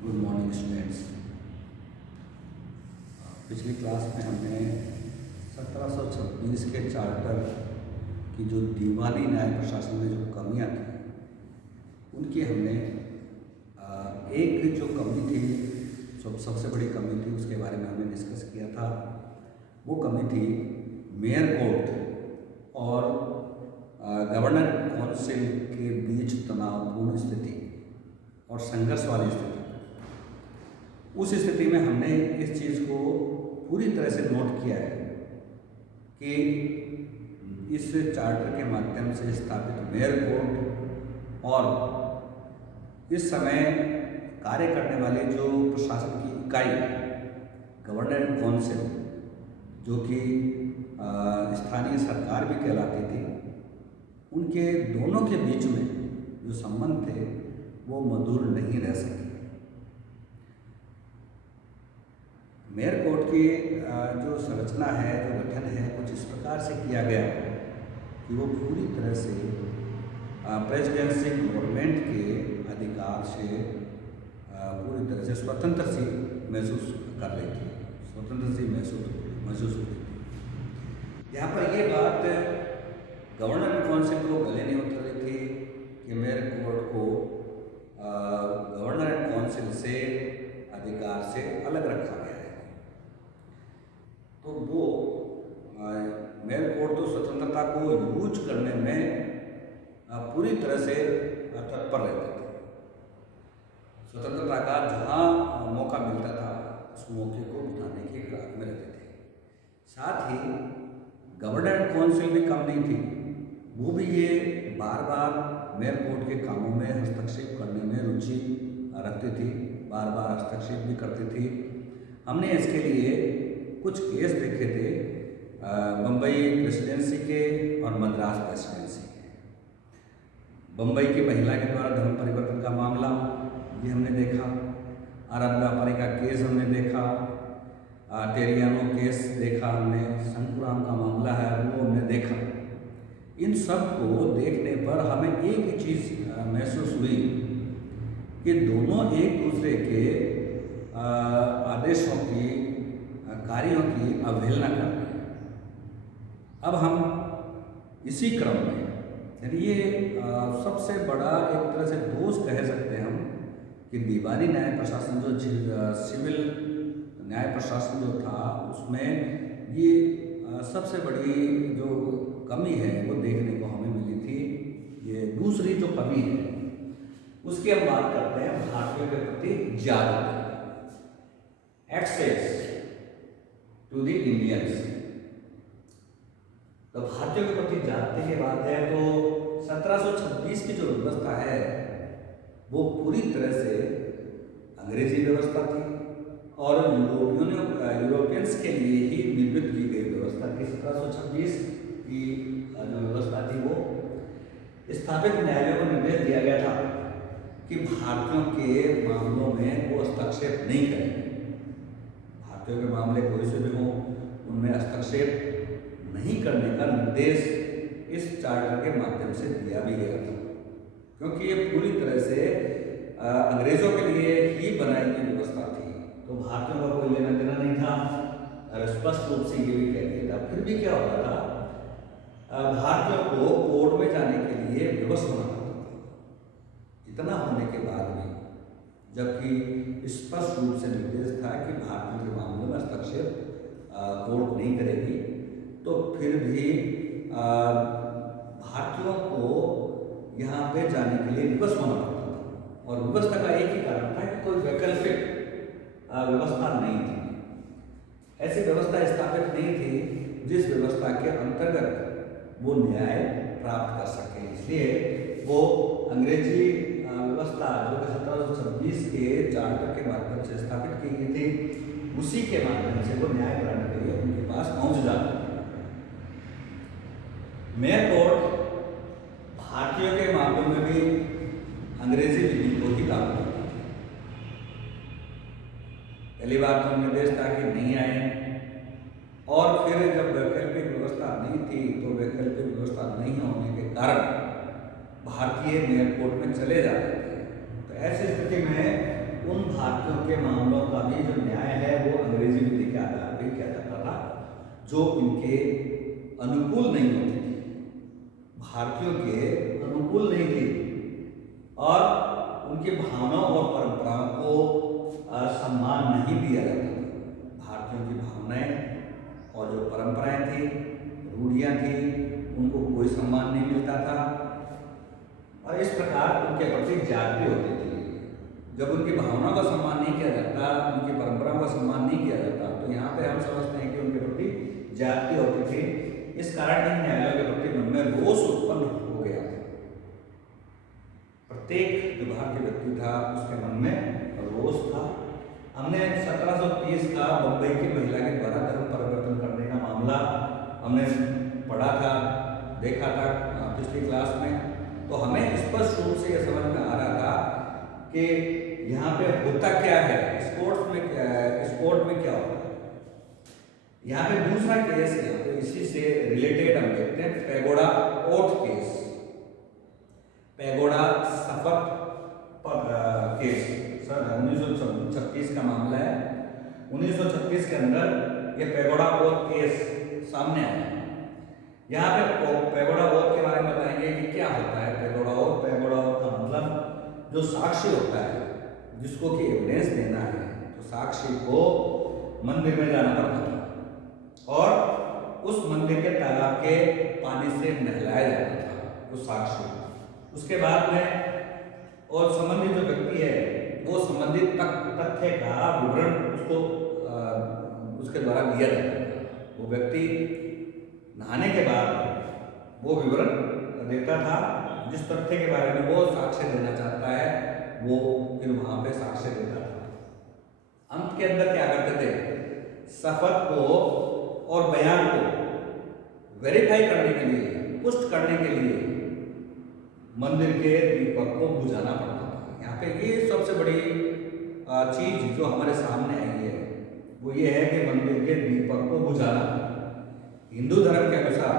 Good morning students. पिछली class में हमने 1726 के चार्टर की जो दीवानी न्याय प्रशासन में जो कमियां थी उनकी हमने एक जो कमी थी, सबसे बड़ी कमी थी, उसके बारे में हमने डिस्कस किया था। वो कमी थी मेयर कोर्ट और गवर्नर काउंसिल के बीच तनावपूर्ण स्थिति और संघर्ष वाली स्थिति। उस स्थिति में हमने इस चीज़ को पूरी तरह से नोट किया है कि इस चार्टर के माध्यम से स्थापित मेयर कोर्ट और इस समय कार्य करने वाली जो प्रशासन की इकाई गवर्नर काउंसिल, जो कि स्थानीय सरकार भी कहलाती थी, उनके दोनों के बीच में जो संबंध थे वो मधुर नहीं रह सके। मेयर कोर्ट की जो संरचना है, जो गठन है, कुछ इस प्रकार से किया गया है कि वो पूरी तरह से प्रेसिडेंसी गवर्नमेंट के अधिकार से पूरी तरह से स्वतंत्र सी महसूस कर रही थी, स्वतंत्र सी महसूस हो रही थी। यहाँ पर ये बात गवर्नर काउंसिल को गले नहीं उतर रही थी कि मेयर कोर्ट को गवर्नर काउंसिल से अधिकार से अलग रखा गया है। तो वो मेयर कोर्ट तो स्वतंत्रता को यूज करने में पूरी तरह से तत्पर रहते थे। स्वतंत्रता का जहाँ मौका मिलता था उस मौके को उठाने के फिराक में रहते थे। साथ ही गवर्नर काउंसिल भी कम नहीं थी, वो भी ये बार बार मेयर कोर्ट के कामों में हस्तक्षेप करने में रुचि रखती थी, बार बार हस्तक्षेप भी करती थी। हमने इसके लिए कुछ केस देखे थे, बम्बई प्रेसिडेंसी के और मद्रास प्रेसिडेंसी के। बम्बई की महिला के द्वारा धर्म परिवर्तन का मामला ये हमने देखा, अरब व्यापारी का केस हमने देखा, टेरियानो केस देखा हमने, शंकुराम का मामला है वो हमने देखा। इन सब को देखने पर हमें एक ही चीज़ महसूस हुई कि दोनों एक दूसरे के आदेशों की, कार्यों की अवहेलना कर रहे हैं। अब हम इसी क्रम में, यानी ये सबसे बड़ा एक तरह से दोष कह सकते हैं हम कि दीवानी न्याय प्रशासन, जो सिविल न्याय प्रशासन जो था, उसमें ये सबसे बड़ी जो कमी है वो देखने को हमें मिली थी। ये दूसरी जो कमी है उसकी हम बात करते हैं भारतीयों के प्रति जागरूकता, एक्सेस टू द इंडियंस। तो भारतीयों के प्रति जागरूकता की बात है तो 1726 की जो व्यवस्था है वो पूरी तरह से अंग्रेजी व्यवस्था थी और यूरोपियंस के लिए ही निर्मित की गई व्यवस्था थी। 1726 की जो व्यवस्था थी वो स्थापित न्यायालयों को निर्देश दिया गया था कि भारतीयों के मामलों में वो हस्तक्षेप नहीं करेंगे। भारतीयों के मामले कोई से भी हों, उनमें हस्तक्षेप नहीं करने का निर्देश इस चार्टर के माध्यम से दिया भी गया था, क्योंकि ये पूरी तरह से अंग्रेजों के लिए ही बनाई गई व्यवस्था थी। तो भारतीयों का कोई लेना देना नहीं था और स्पष्ट रूप से ये भी कह दिया था। फिर भी क्या होता था, भारतीयों को कोर्ट में जाने के लिए विवश होना पड़ता था। इतना होने के बाद भी, जबकि स्पष्ट रूप से निर्देश था कि भारतीयों के मामलों में हस्तक्षेप कोर्ट नहीं करेगी, तो फिर भी भारतीयों को यहाँ पे जाने के लिए विवश होना पड़ता था। और व्यवस्था का एक ही कारण था कि कोई वैकल्पिक व्यवस्था नहीं थी, ऐसी व्यवस्था स्थापित नहीं थी जिस व्यवस्था के अंतर्गत वो न्याय प्राप्त कर सके। इसलिए वो अंग्रेजी व्यवस्था जो कि 1726 के चार्टर के माध्यम से स्थापित की गई थी, उसी के माध्यम से वो न्याय कराने के लिए उनके पास पहुंच जाता। मेयर कोर्ट भारतीयों के मामलों में भी अंग्रेजी विधि को ही लागू करता था। पहली बार तो निर्देश था कि नहीं आए, और फिर जब वैकल्पिक व्यवस्था नहीं थी तो वैकल्पिक व्यवस्था नहीं होने के कारण भारतीय मेयर कोर्ट में चले जाते थे। तो ऐसी स्थिति में उन भारतीय ये जो न्याय है वो अंग्रेजी विधि के आधार पर किया जाता था, जो इनके अनुकूल नहीं होती थी, भारतीयों के अनुकूल नहीं थी और उनकी भावनाओं और परंपराओं को सम्मान नहीं दिया जाता था। भारतीयों की भावनाएं और जो परंपराएं थी, रूढ़ियाँ थी, उनको कोई सम्मान नहीं मिलता था और इस प्रकार उनके प्रति जाति होती थी। जब उनकी भावनाओं का सम्मान नहीं किया जाता, उनकी परंपराओं का सम्मान नहीं किया जाता, तो यहाँ पे हम समझते हैं कि उनके प्रति जाति होती थी। इस कारण इन न्यायालयों के प्रति मन में रोष उत्पन्न हो गया। प्रत्येक जो भारतीय व्यक्ति था उसके मन में रोष था। हमने 1730 का बम्बई की महिला के द्वारा धर्म परिवर्तन करने का मामला हमने पढ़ा था, देखा था पिछली क्लास में, तो हमें स्पष्ट रूप से यह समझ में आ रहा था कि यहाँ पे होता क्या है, स्पोर्ट में क्या होता है। यहाँ पे दूसरा केस है, तो इसी से रिलेटेड हम देखते हैं पैगोडा ओथ केस, पैगोडा शपथ केस। सर 1936 का मामला है। 1936 के अंदर ये पैगोडा ओथ केस सामने आया। यहाँ पे पैगोडा ओथ के बारे में बताएंगे कि क्या होता है पैगोडा ओथ। पैगोडा ओथ का मतलब जो साक्षी होता है, जिसको कि एविडेंस देना है, तो साक्षी को मंदिर में जाना पड़ता था और उस मंदिर के तालाब के पानी से नहलाया जाता था उस साक्षी को। उसके बाद में और संबंधित जो व्यक्ति है वो संबंधित तथ्य का विवरण उसके द्वारा दिया जाता था। वो व्यक्ति नहाने के बाद वो विवरण देता था, जिस तथ्य के बारे में वो साक्ष्य देना चाहता है वो फिर वहां पे साक्ष्य देता था। अंत के अंदर क्या करते थे, शपथ को और बयान को वेरीफाई करने के लिए, पुष्ट करने के लिए मंदिर के दीपक को बुझाना पड़ता था। यहाँ पे ये सबसे बड़ी चीज जो हमारे सामने आई है वो ये है कि मंदिर के दीपक को बुझाना। हिंदू धर्म के अनुसार,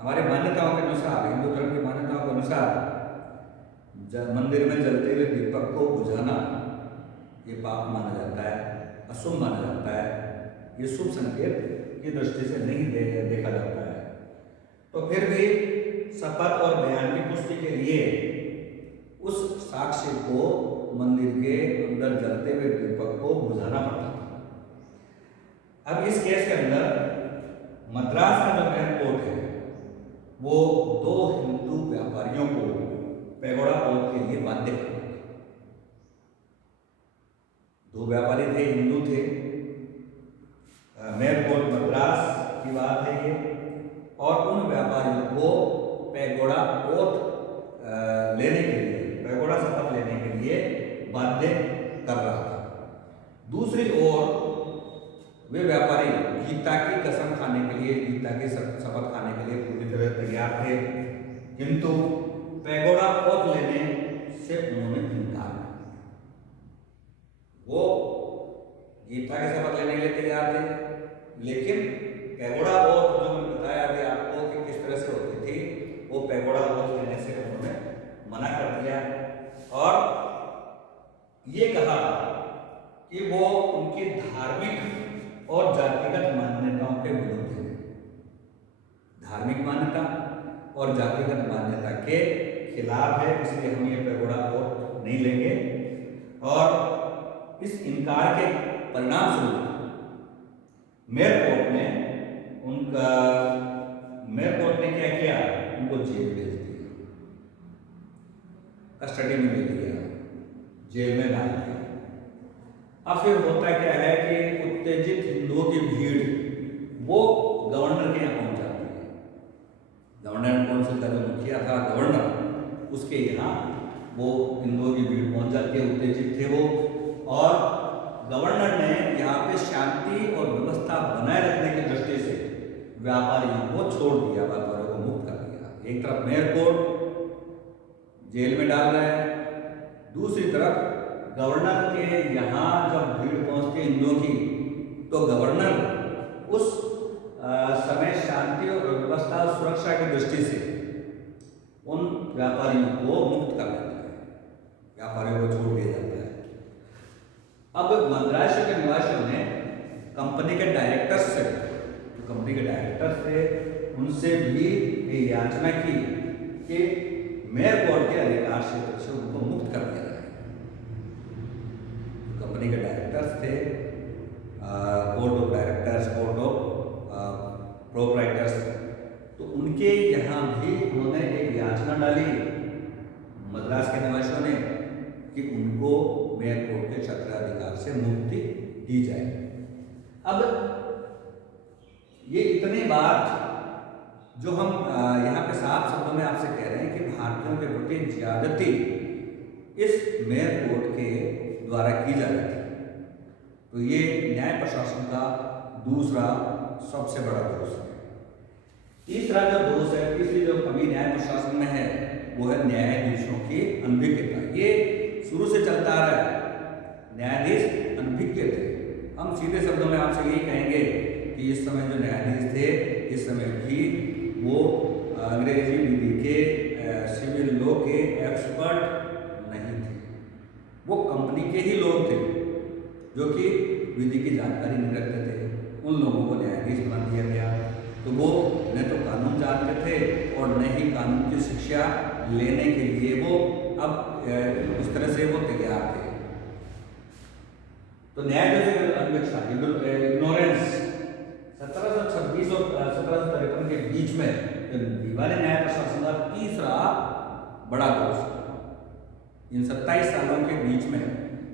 हमारे मान्यताओं के अनुसार, हिंदू धर्म की मान्यताओं के अनुसार मंदिर में जलते हुए दीपक को बुझाना ये पाप माना जाता है, अशुभ माना जाता है, ये शुभ संकेत की दृष्टि से नहीं देखा जाता है। तो फिर भी शपथ और बयान की पुष्टि के लिए उस साक्ष्य को मंदिर के अंदर जलते हुए दीपक को बुझाना पड़ता था। अब इस केस के अंदर मद्रास का जो मेन कोर्ट है वो दो हिंदू व्यापारियों को पैगोडा ओथ के लिए बाध्य कर दिया। दो व्यापारी थे, हिंदू थे। मेयर कोर्ट मद्रास की बात है ये, और उन व्यापारियों को पैगोडा ओथ लेने के लिए, पैगोडा शपथ लेने के लिए बाध्य कर रहा था। दूसरी ओर वे व्यापारी गीता की कसम खाने के लिए, गीता की शपथ खाने के लिए पूरी तरह तैयार थे, किंतु पैगोडा ओथ लेने से उन्होंने इनकार कर दिया। वो गीता की शपथ लेने के लिए तैयार थे, लेकिन पैगोडा ओथ जो मैंने बताया अभी आपको कि किस तरह से होती थी, वो पैगोडा ओथ लेने से उन्होंने मना कर दिया और ये कहा कि वो उनकी धार्मिक और जातिगत मान्यताओं के विरुद्ध है। धार्मिक मान्यता और जातिगत मान्यता के खिलाफ है, इसलिए हम ये पैगोडा ओथ नहीं लेंगे। और इस इनकार के परिणाम स्वरूप मेयर कोर्ट ने क्या किया, उनको जेल भेज दिया, कस्टडी में ले लिया, जेल में डाल दिया। अब फिर होता क्या है कि उत्तेजित हिंदुओं की भीड़ वो गवर्नर के यहाँ पहुंच जाती है। गवर्नर काउंसिल का जो मुखिया था, गवर्नर, उसके यहाँ वो हिंदुओं की भीड़ पहुंच जाती है, उत्तेजित थे वो, और गवर्नर ने यहाँ पे शांति और व्यवस्था बनाए रखने की दृष्टि से व्यापारियों को छोड़ दिया, व्यापारियों को मुक्त कर दिया। एक तरफ मेयर कोर्ट जेल में डाल रहा है, दूसरी तरफ गवर्नर के यहाँ जब भीड़ पहुंचती है हिंदुओं की, तो गवर्नर उस समय शांति और व्यवस्था और सुरक्षा की दृष्टि से उन व्यापारियों को मुक्त कर देता है, व्यापारियों को छोड़ दिया जाता है। अब मद्रास के निवासियों ने कंपनी के डायरेक्टर्स से, जो कंपनी के डायरेक्टर्स थे, उनसे भी ये याचना की कि मेयर कोर्ट के अधिकार क्षेत्र से उनको मुक्त कर दिया जाए। कंपनी के डायरेक्टर्स थे, court of directors, court of proprietors, तो उनके यहाँ भी उन्होंने एक याचना डाली मद्रास के निवासियों ने कि उनको मेयर कोर्ट के क्षेत्राधिकार से मुक्ति दी जाए। अब ये इतनी बात जो हम यहाँ पे साफ शब्दों में आपसे कह रहे हैं कि भारतीयों के प्रति ज्यादती इस मेयर कोर्ट के द्वारा की जा रही थी, तो ये न्याय प्रशासन का दूसरा सबसे बड़ा दोष है। तीसरा जो दोष है, तीसरी जो कमी न्याय प्रशासन में है, वो है न्यायाधीशों की अनभिज्ञता। ये शुरू से चलता आ रहा है, न्यायाधीश अनभिज्ञ थे। हम सीधे शब्दों में आपसे यही कहेंगे कि इस समय जो न्यायाधीश थे, इस समय भी वो अंग्रेजी विधि के सिविल लॉ के एक्सपर्ट नहीं थे। वो कंपनी के ही लोग थे जो कि विधि की जानकारी नहीं रखते थे। उन लोगों को न्यायाधीश बना दिया गया, तो वो न तो कानून जानते थे और न ही कानून की शिक्षा लेने के लिए वो अब इस तरह से वो तैयार थे। तो न्यायाधीश अनभिज्ञता, इग्नोरेंस, 1726 और 1753 के बीच में दिवाली न्याय प्रशासन का तीसरा बड़ा दोष, इन 27 सालों के बीच में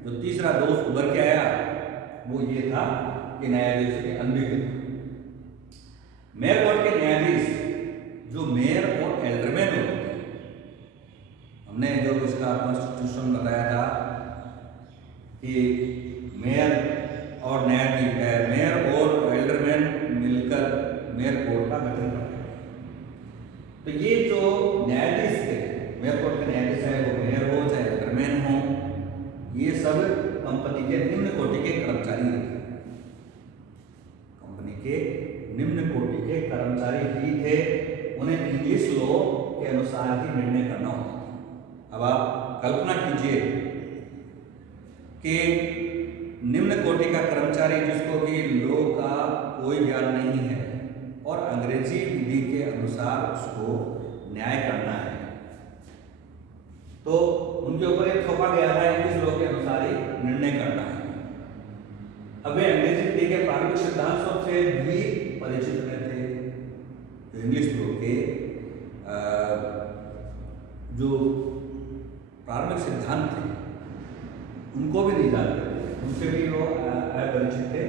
जो तीसरा दोष उभर के आया वो ये था कि न्यायाधीश की अनभिज्ञता। मेयर कोर्ट के न्यायाधीश जो मेयर और एल्डरमैन होते हैं, हमने जो इसका कॉन्स्टिट्यूशन बताया था कि मेयर और न्यायाधीश, मेयर और एल्डरमैन मिलकर मेयर कोर्ट का गठन करते हैं। तो ये जो न्यायाधीश थे, मेयर कोर्ट के न्यायाधीश है, वो मेयर हो चाहे एल्डरमैन हो, ये सब कंपनी के निम्न कोटि के कर्मचारी थे। कंपनी के निम्न कोटि के कर्मचारी ही थे, उन्हें इंग्लिश लॉ के अनुसार ही निर्णय करना होता था। अब आप कल्पना कीजिए कि निम्न कोटि का कर्मचारी जिसको कि लॉ का कोई ज्ञान नहीं है और अंग्रेजी विधि के अनुसार उसको न्याय करना है, तो उनके ऊपर एक थोपा गया था इंग्लिश लॉ के अनुसार ही निर्णय करना है। अब वे अंग्रेजी विधि के प्रारंभिक सिद्धांतों से भी परिचित नहीं थे, तो इंग्लिश लॉ के जो प्रारंभिक सिद्धांत थे उनको भी नहीं जानते थे, उनसे भी वो अपरिचित थे।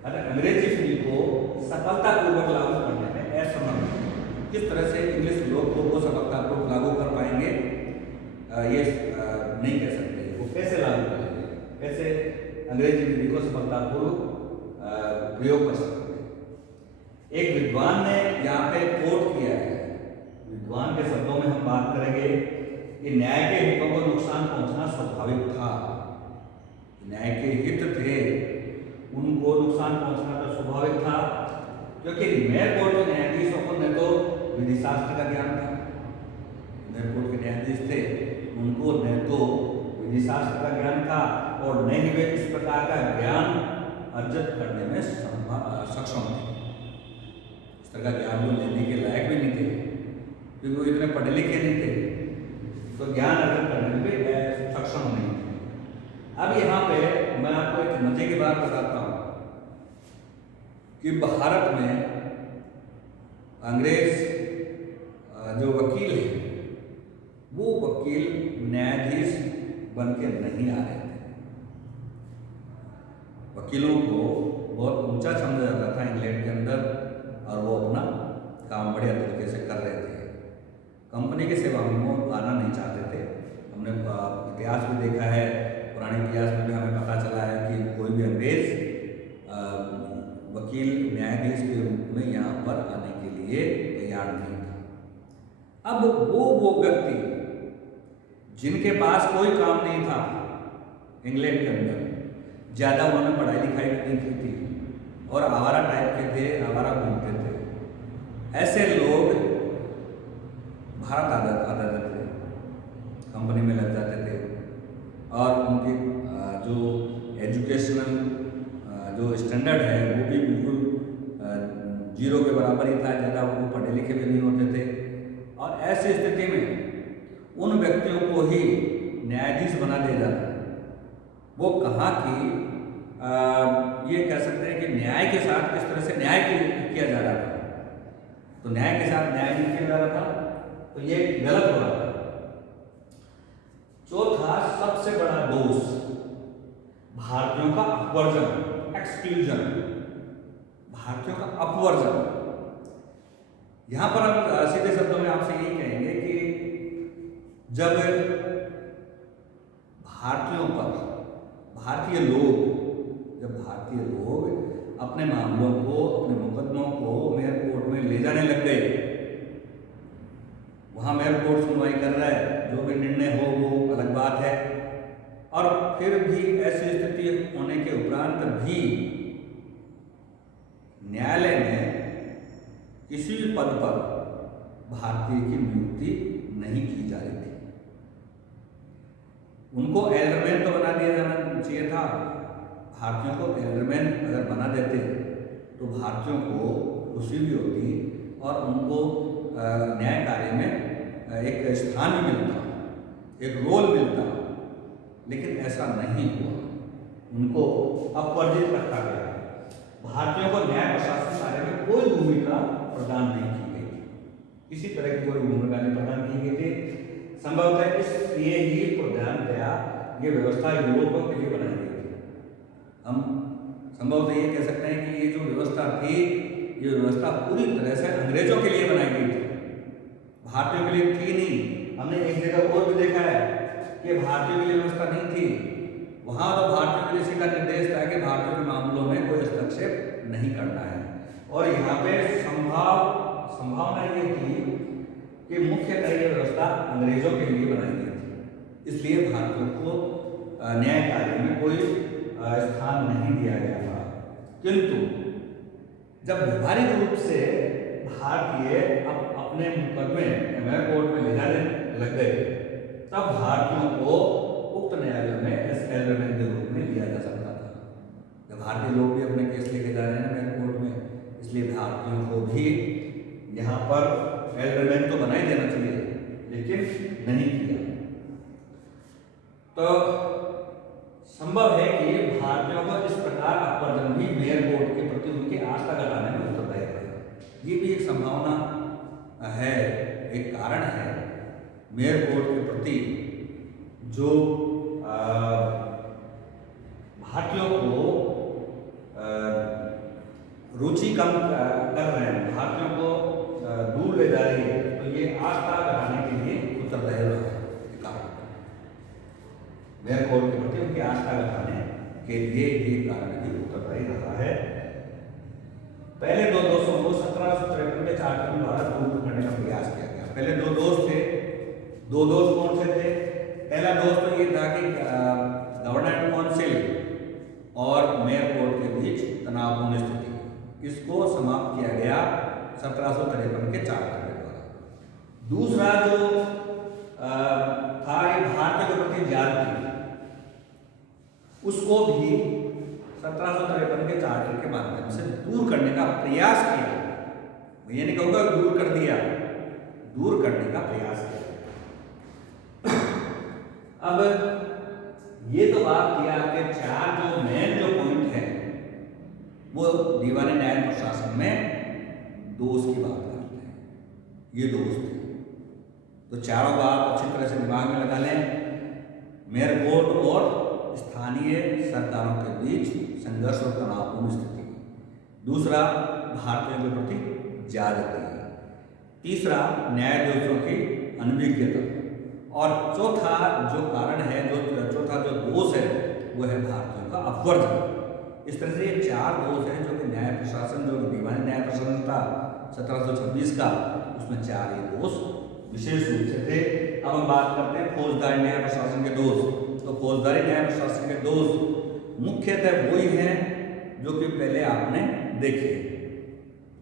अगर अंग्रेजी विधि को सफलतापूर्वक लागू करने में असमर्थ, किस तरह से इंग्लिश लॉ को वो सफलतापूर्वक लागू कर पाएंगे ये नहीं कह सकते। वो कैसे लागू करेंगे, कैसे अंग्रेजी विधि को सफलतापूर्वक प्रयोग कर सकते हैं। एक विद्वान ने यहाँ पे कोट किया है, विद्वान के शब्दों में हम बात करेंगे कि न्याय के हितों को नुकसान पहुंचना स्वाभाविक था। न्याय के हित थे, उनको नुकसान पहुंचना तो स्वाभाविक था, क्योंकि मेयर कोर्ट के न्यायाधीशों को न तो विधि शास्त्र का ज्ञान था, मेयर कोर्ट के न्यायाधीश थे, उनको न तो विधि शास्त्र का ज्ञान था और न ही वे इस प्रकार का ज्ञान अर्जित करने में सक्षम थे। इस तरह का ज्ञान वो लेने के लायक भी नहीं थे, क्योंकि वो इतने पढ़े लिखे नहीं थे, तो ज्ञान अर्जित करने में भी सक्षम नहीं थे। अब यहाँ पे मैं आपको एक मजे की बात बताता हूँ कि भारत में अंग्रेज जो वकील है, वो वकील न्यायाधीश बन के नहीं आ रहे थे। वकीलों को बहुत ऊंचा समझा जाता था इंग्लैंड के अंदर, और वो अपना काम बढ़िया तरीके से कर रहे थे। कंपनी की सेवा में वो आना नहीं चाहते थे। हमने इतिहास भी देखा है, पुराने इतिहास में भी हमें पता चला है कि कोई भी अंग्रेज वकील न्यायाधीश के रूप में यहाँ पर आने के लिए तैयार नहीं था। अब वो व्यक्ति जिनके पास कोई काम नहीं था इंग्लैंड के अंदर, ज़्यादा उन्होंने पढ़ाई लिखाई नहीं की थी और आवारा टाइप के थे, आवारा घूमते थे, ऐसे लोग भारत आ जाते थे, कंपनी में लग जाते थे और उनकी जो एजुकेशनल जो स्टैंडर्ड है वो भी बिल्कुल जीरो के बराबर ही था, ज़्यादा वो पढ़े लिखे भी नहीं होते थे। और ऐसी स्थिति में उन व्यक्तियों को ही न्यायाधीश बना दिया जाता। वो कहाँ की ये कह सकते हैं कि न्याय के साथ किस तरह से न्याय किया जा रहा था, तो न्याय के साथ न्याय नहीं किया जा रहा था, तो ये गलत हो रहा था। चौथा सबसे बड़ा दोष भारतीयों का अपवर्जन, एक्सक्लूजन, भारतीयों का अपवर्जन। यहां पर हम सीधे शब्दों में आपसे यही कहेंगे कि जब भारतीयों पर भारतीय लोग अपने मामलों को, अपने मुकदमों को मेयर कोर्ट में ले जाने लग गए, वहां मेयर कोर्ट सुनवाई कर रहा है, जो भी निर्णय हो वो अलग बात है, और फिर भी ऐसी स्थिति होने के उपरांत भी न्यायालय में किसी भी पद पर भारतीय की नियुक्ति नहीं की जा रही थी। उनको एल्डरमैन तो बना दिया जाना चाहिए था। भारतीयों को एल्डरमैन अगर बना देते तो भारतीयों को खुशी भी होती और उनको न्याय कार्य में एक स्थान भी मिलता, एक रोल मिलता, लेकिन ऐसा नहीं हुआ। उनको अपवर्जित रखा गया। भारतीयों को न्याय प्रशासन कार्य में कोई भूमिका प्रदान नहीं की गई, किसी तरह की कोई भूमिका नहीं प्रदान की गई थी। संभवतः इसलिए ही प्रधानतया ये व्यवस्था यूरोपियों के लिए बनाई गई थी। हम संभवतः ये कह सकते हैं कि ये जो व्यवस्था थी, ये व्यवस्था पूरी तरह से अंग्रेजों के लिए बनाई गई थी, भारतीयों के लिए थी नहीं। हमने एक जगह और भी देखा है कि भारतीयों के लिए व्यवस्था नहीं थी। वहां तो भारतीयों के लिए सीधा निर्देश था कि भारतीयों के मामलों में कोई हस्तक्षेप नहीं करना है। और यहाँ पे संभावना ये थी कि मुख्यतः ये व्यवस्था अंग्रेजों के लिए बनाई गई थी, इसलिए भारतीयों को न्याय कार्य में कोई स्थान नहीं दिया गया था। किंतु जब व्यवहारिक रूप से भारतीय अपने मुकदमे मेयर कोर्ट में ले जाने लग गए, तब भारतीयों को उक्त न्यायालय में एल्डरमैन के रूप में लिया जा सकता था। जब भारतीय लोग भी अपने केस लेके जा रहे हैं मेयर कोर्ट में, इसलिए भारतीयों को भी यहाँ पर एल्डरमैन तो बना ही देना चाहिए, लेकिन नहीं किया। तो संभव है कि भारतीयों को इस प्रकार अपवर्जन भी मेयर कोर्ट के प्रति उनकी आस्था घटाने में उत्तरदायी है। ये भी एक संभावना है, एक कारण है मेयर कोर्ट के प्रति जो भारतीयों को रुचि कम कर रहे हैं, भारतीयों को दूर ले जा रही है, तो ये आस्था बढ़ाने के लिए उत्तरदायी रहा है। मेयर कोर्ट के प्रति उनकी आस्था बढ़ाने के लिए ये कारण भी उत्तरदायी रहा है। पहले दो दोषों को 1753 के चार्टर में द्वारा दूर करने का प्रयास किया गया। पहले दो दोष थे। दो दोष कौन से थे? पहला दोष तो ये था कि गवर्नर काउंसिल और मेयर कोर्ट के बीच तनावपूर्ण स्थिति, इसको समाप्त किया गया 1753 के चार्टर के द्वारा। दूसरा जो था ये भारत के प्रति ज्यादती, उसको भी 1753 के चार्टर के माध्यम से दूर करने का प्रयास किया। मैं ये नहीं कहूँगा दूर कर दिया, दूर करने का प्रयास किया। अब ये तो बात किया आपके चार जो मेन जो पॉइंट है, वो दीवानी न्याय प्रशासन में दोष की बात करते हैं। ये दोष थे, तो चारों बात अच्छी तरह से दिमाग में लगा लें। मेयर कोर्ट और स्थानीय सरकारों के बीच संघर्ष और तनावपूर्ण स्थिति। दूसरा, भारतीयों के प्रति ज्यादती। तीसरा, न्यायाधीशों की अनभिज्ञता। और चौथा जो कारण है, चौथा जो दोष है, वो है भारतीयों का अपवर्जन। इस तरह से ये चार दोष हैं जो कि न्याय प्रशासन, जो दीवानी न्याय प्रशासन था 1726 का, उसमें चार ये दोष विशेष रूप से थे। अब हम बात करते हैं फौजदारी न्याय प्रशासन के दोष। तो फौजदारी न्याय प्रशासन के दोष मुख्यतः वही हैं जो कि पहले आपने देखे,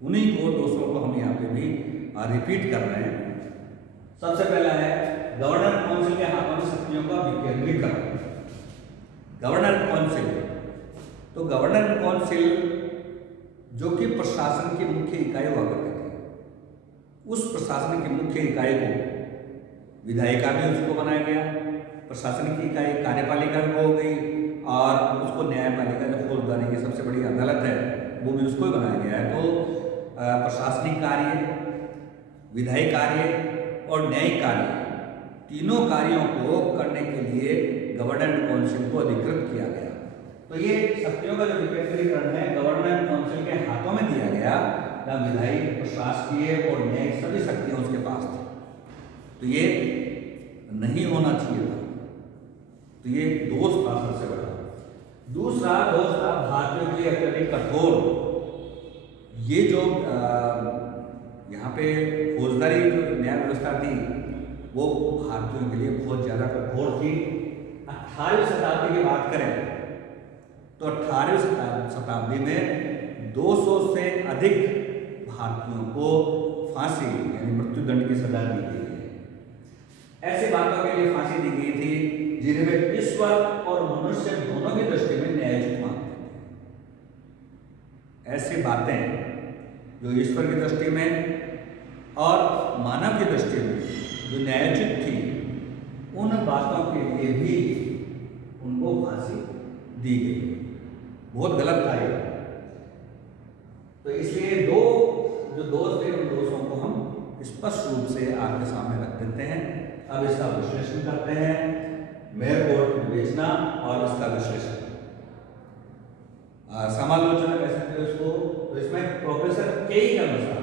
उन्हीं को दोषों को हम यहाँ पे भी रिपीट कर रहे हैं। सबसे पहला है गवर्नर काउंसिल के हाथों में शक्तियों का विकेंद्रीकरण। गवर्नर काउंसिल तो गवर्नर काउंसिल जो कि प्रशासन की मुख्य इकाई हुआ करती थी, उस प्रशासन की मुख्य इकाई को विधायिका भी उसको बनाया गया, प्रशासन की इकाई कार्यपालिका भी हो गई, और उसको न्यायपालिका जो फौजदारी की सबसे बड़ी अदालत है वो भी उसको ही बनाया गया है। तो प्रशासनिक कार्य, विधायी कार्य और न्यायिक कार्य, तीनों कार्यों को करने के लिए गवर्नर काउंसिल को अधिकृत किया गया। तो ये शक्तियों का जो विकेंद्रीकरण है गवर्नर काउंसिल के हाथों में दिया गया, ना विधायी, प्रशासकीय और न्यायिक सभी शक्तियां उसके पास थी। तो ये नहीं होना चाहिए था। तो ये दोष था सबसे बड़ा। दूसरा दोष था भारतीयों के लिए अत्यधिक कठोर। ये जो यहाँ पे फौजदारी जो न्याय व्यवस्था थी वो भारतीयों के लिए बहुत ज़्यादा कठोर थी। 18वीं शताब्दी की बात करें तो 18वीं शताब्दी में 200 से अधिक भारतीयों को फांसी यानी मृत्युदंड की सजा दी गई है। ऐसी बातों के लिए फांसी दी गई थी जिनमें ईश्वर और मनुष्य दोनों की दृष्टि में न्यायोचित मानते थे। ऐसी बातें जो ईश्वर की दृष्टि में और मानव की दृष्टि में जो न्यायोचित थी, उन बातों के लिए भी उनको फांसी दी गई। बहुत गलत था ये। तो इसलिए दो जो दोष थे उन दोषों को हम स्पष्ट रूप से आपके सामने रख देते हैं। अब इसका विश्लेषण करते हैं, मेयर कोर्ट विवेचना और इसका विश्लेषण, समालोचना कह सकते हो इसको। तो इसमें प्रोफेसर केई के अनुसार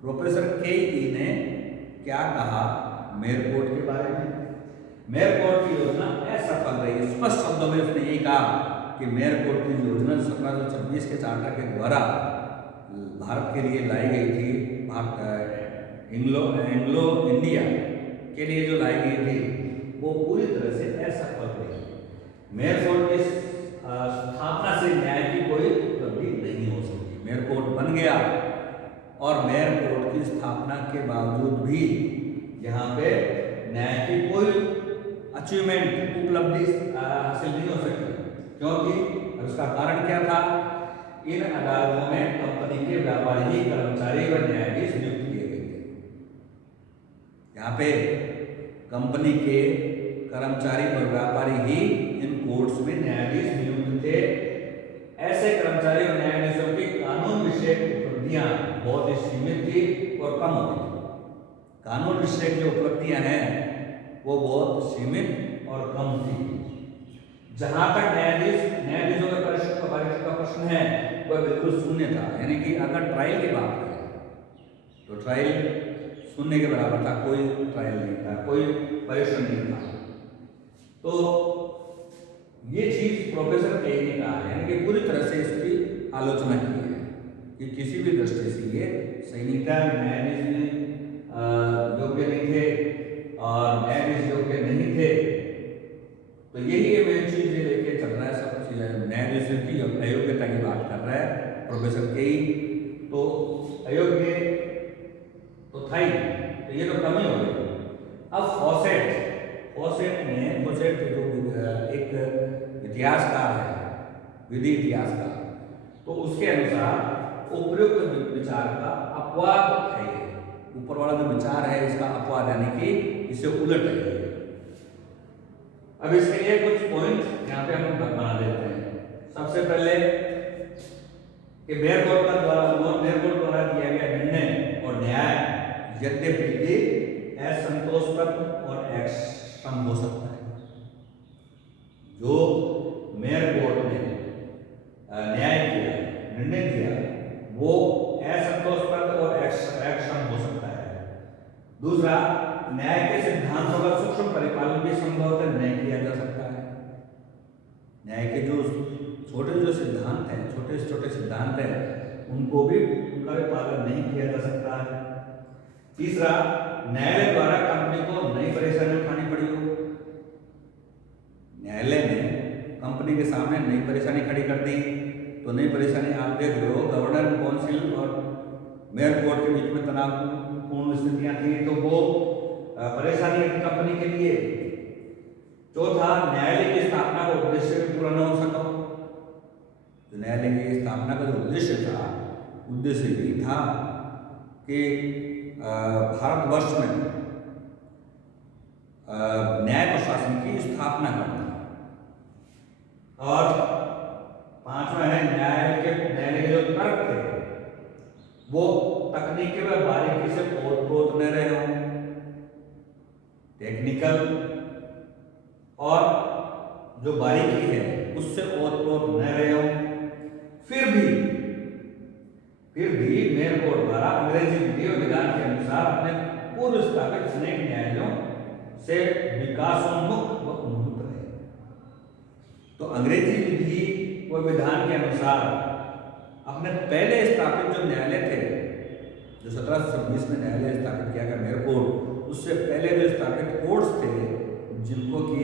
प्रोफेसर केई ने क्या कहा मेयर कोर्ट के बारे में। मेयर कोर्ट की योजना असफल रही। स्पष्ट शब्दों में उसने यही कहा कि मेयर कोर्ट की योजना 1726 के चार्टर के द्वारा भारत के लिए लाई गई थी, एंग्लो इंडिया के लिए जो लाई गई थी वो पूरी तरह से असफल रही। मेयर कोर्ट की स्थापना से न्याय की कोई उपलब्धि नहीं हो सकती। मेयर कोर्ट बन गया और मेयर कोर्ट की स्थापना के बावजूद भी यहाँ पे न्याय की कोई अचीवमेंट, उपलब्धि हासिल नहीं हो सकती। क्योंकि उसका कारण क्या था? इन अदालतों में कंपनी के व्यापारी, कर्मचारी व न्यायाधीश नियुक्त किए गए थे। यहाँ पे कंपनी के कर्मचारी और व्यापारी ही इन कोर्ट्स में न्यायाधीश नियुक्त थे। ऐसे कर्मचारी और न्यायाधीशों की कानून विषयक उपलब्धियां बहुत ही सीमित थी और कम होती थी। कानून विषयक जो उपलब्धियां हैं वो बहुत सीमित और कम थी। जहां तक न्यायाधीशों के परिषद का प्रश्न है वह बिल्कुल शून्य था। यानी कि अगर ट्रायल की बात करें तो ट्रायल शून्य के बराबर था, कोई ट्रायल नहीं था, कोई परिश्रम नहीं था। तो ये चीज प्रोफेसर केई ने कहा है, यानी कि पूरी तरह से इसकी आलोचना की है कि किसी भी दृष्टि से ये सही नहीं था। न्यायाधीश योग्य नहीं थे और न्यायाधीश योग्य नहीं थे। तो यही मेन चीज लेके चल रहा है सब कुछ। न्यायाधीशों की अयोग्यता की बात कर रहा है प्रोफेसर केई। तो अयोग्य तो था ही, तो ये तो कमी हो गई। अब फॉसेट ने जो एक इतिहासकार है, विधि इतिहासकार, तो उसके अनुसार उपयुक्त विचार का अपवाद है। ऊपर वाला जो विचार है इसका अपवाद, यानी कि इसे उलट है। अब इसके लिए कुछ पॉइंट यहाँ पे हम बना देते हैं। सबसे पहले कि मेयर कोर्ट द्वारा दिया गया निर्णय और न्याय यद्यपि असंतोषप्रद और अक्षम हो सकता है। जो मेयर कोर्ट ने न्याय किया, निर्णय दिया, वो असंतोषप्रद और अक्षम हो सकता है। दूसरा, न्याय के सिद्धांतों का सूक्ष्म परिपालन भी संभवतः नहीं किया जा सकता है। न्याय के जो छोटे सिद्धांत हैं, छोटे सिद्धांत हैं, उनको भी उनका भी पालन नहीं किया जा सकता है। तीसरा, न्यायालय द्वारा कंपनी को नई परेशानी उठानी पड़ी हो। न्यायालय ने कंपनी के सामने नई परेशानी खड़ी कर दी। तो नई परेशानी आप देख रहे हो, गवर्नर काउंसिल और मेयर कोर्ट के बीच में तनावपूर्ण स्थितियां थी, तो वो परेशानी कंपनी के लिए। चौथा, न्यायालय की स्थापना का उद्देश्य भी पूरा न हो सका। उद्देश्य था, उद्देश्य यही था कि भारतवर्ष में न्याय प्रशासन की स्थापना करना। और पांचवा है न्यायालय के जो तर्क थे वो तकनीकी व बारीकी से ओत-प्रोत न रहे हों, टेक्निकल और जो बारीकी है उससे ओत-प्रोत न रहे हों। फिर भी मेयर कोर्ट द्वारा अंग्रेजी विधि और विधान के अनुसार अपने पूर्व स्थापित अनेक न्यायालयों से विकासोन्मुख व उन्मुख रहे। तो अंग्रेजी विधि व विधान के अनुसार अपने पहले स्थापित जो न्यायालय थे, जो 1726 में न्यायालय स्थापित किया गया मेयर कोर्ट, उससे पहले जो स्थापित कोर्ट्स थे जिनको कि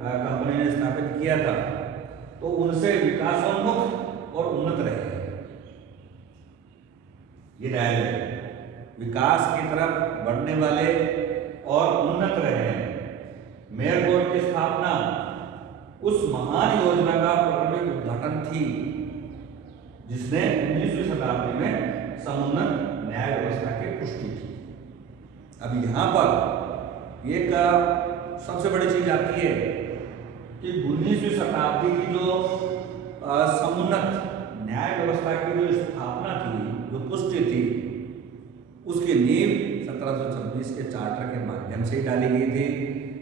कंपनी ने स्थापित किया था, तो उनसे विकासोन्मुख और उन्नत रहे। ये न्यायालय विकास की तरफ बढ़ने वाले और उन्नत रहे हैं। मेयर कोर्ट की स्थापना उस महान योजना का प्रारंभिक उद्घाटन थी जिसने 19वीं शताब्दी में समुन्नत न्याय व्यवस्था की पुष्टि की। अब यहाँ पर एक सबसे बड़ी चीज आती है कि 19वीं शताब्दी की जो समुन्नत न्याय व्यवस्था की जो स्थापना थी, जो पुष्टि थी, उसकी नींव 1726 के चार्टर के माध्यम से ही डाली गई थी।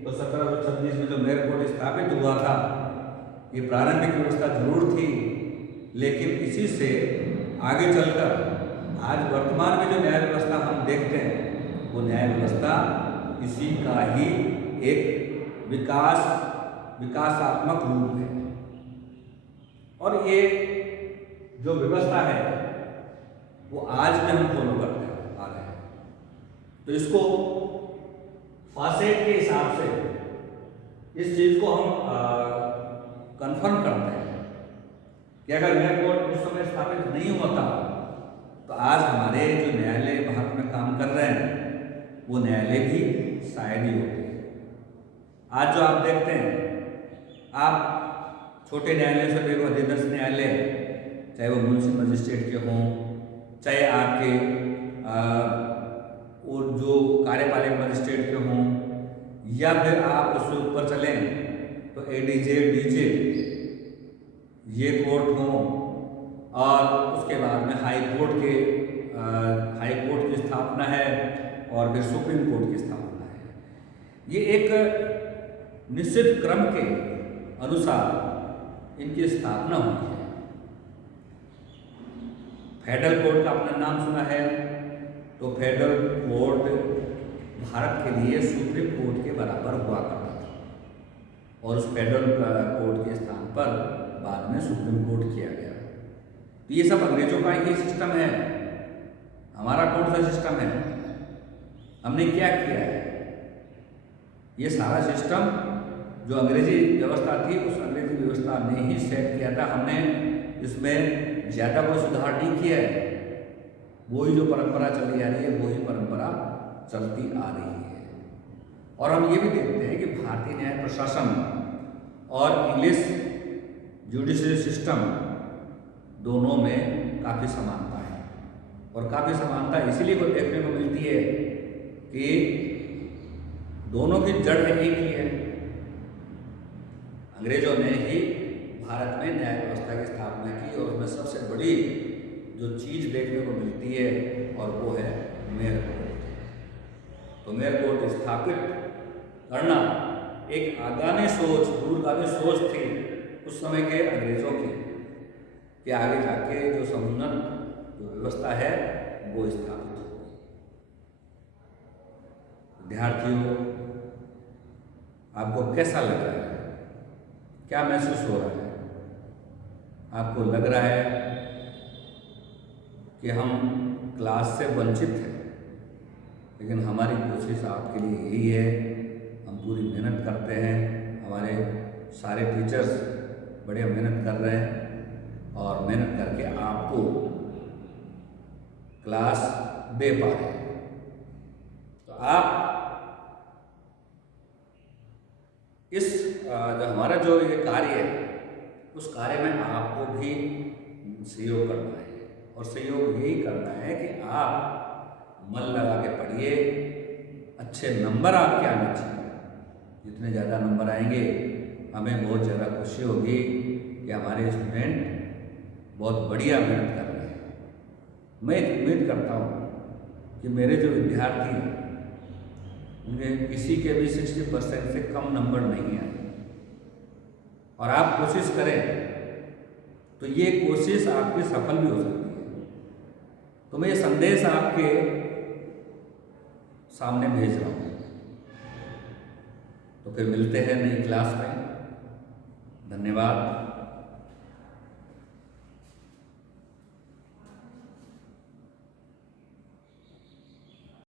तो 1726 में जो मेयर कोर्ट स्थापित हुआ था, ये प्रारंभिक व्यवस्था जरूर थी, लेकिन इसी से आगे चलकर आज वर्तमान में जो न्याय व्यवस्था हम देखते हैं, वो न्याय व्यवस्था इसी का ही एक विकासात्मक रूप है। और ये जो व्यवस्था है वो आज में हम फॉलो करते आ रहे हैं। तो इसको फासेट के हिसाब से इस चीज को हम कंफर्म करते हैं कि अगर मेयर कोर्ट उस समय स्थापित नहीं होता तो आज हमारे जो न्यायालय भारत में काम कर रहे हैं वो न्यायालय भी शायद ही होते। आज जो आप देखते हैं, आप छोटे न्यायालय से देखो, अधिदर्श न्यायालय, चाहे वो म्युनिसिपल मजिस्ट्रेट के हों, चाहे आपके और जो कार्यपालक मजिस्ट्रेट के हों, या फिर आप उससे ऊपर चलें तो एडीजे, डीजे ये कोर्ट हों, और उसके बाद में हाई कोर्ट की स्थापना है और फिर सुप्रीम कोर्ट की स्थापना है। ये एक निश्चित क्रम के अनुसार इनकी स्थापना हुई है। फेडरल कोर्ट का आपने नाम सुना है, तो फेडरल कोर्ट भारत के लिए सुप्रीम कोर्ट के बराबर हुआ करता था, और उस फेडरल कोर्ट के स्थान पर बाद में सुप्रीम कोर्ट किया गया। तो ये सब अंग्रेजों का ही सिस्टम है, हमारा कौन सा सिस्टम है? हमने क्या किया है? ये सारा सिस्टम जो अंग्रेजी व्यवस्था थी, उस अंग्रेजी व्यवस्था ने ही सेट किया था। हमने इसमें ज़्यादा कोई सुधार नहीं किया है। वही जो परंपरा चली आ रही है, वही परंपरा चलती आ रही है। और हम ये भी देखते हैं कि भारतीय न्याय प्रशासन और इंग्लिश जुडिशरी सिस्टम दोनों में काफ़ी समानता है, और काफ़ी समानता इसीलिए को देखने को मिलती है कि दोनों की जड़ एक ही है। अंग्रेजों ने ही भारत में न्याय व्यवस्था की स्थापना की, और उसमें सबसे बड़ी जो चीज़ देखने को मिलती है और वो है मेयर कोर्ट। तो मेयर कोर्ट स्थापित करना एक आगामी सोच, दूरगामी सोच थी उस समय के अंग्रेजों की, कि आगे जाके जो समुन्नत जो व्यवस्था है वो स्थापित होगी। विद्यार्थियों, आपको कैसा लग रहा है? क्या महसूस हो रहा है? आपको लग रहा है कि हम क्लास से वंचित हैं, लेकिन हमारी कोशिश आपके लिए यही है, हम पूरी मेहनत करते हैं, हमारे सारे टीचर्स बड़े मेहनत कर रहे हैं, और मेहनत करके आपको क्लास दे पा रहे हैं। तो आप इस जो हमारा जो ये कार्य है, उस कार्य में आपको भी सहयोग करना है। और सहयोग यही करना है कि आप मन लगा के पढ़िए, अच्छे नंबर आपके आने चाहिए। जितने ज़्यादा नंबर आएंगे हमें बहुत ज़्यादा खुशी होगी कि हमारे स्टूडेंट बहुत बढ़िया मेहनत कर रहे हैं। मैं उम्मीद करता हूँ कि मेरे जो विद्यार्थी हैं उनके किसी के भी 60% से कम नंबर नहीं आए, और आप कोशिश करें तो ये कोशिश आपकी सफल भी हो सकती है। तो मैं ये संदेश आपके सामने भेज रहा हूँ। तो फिर मिलते हैं नई क्लास में। धन्यवाद।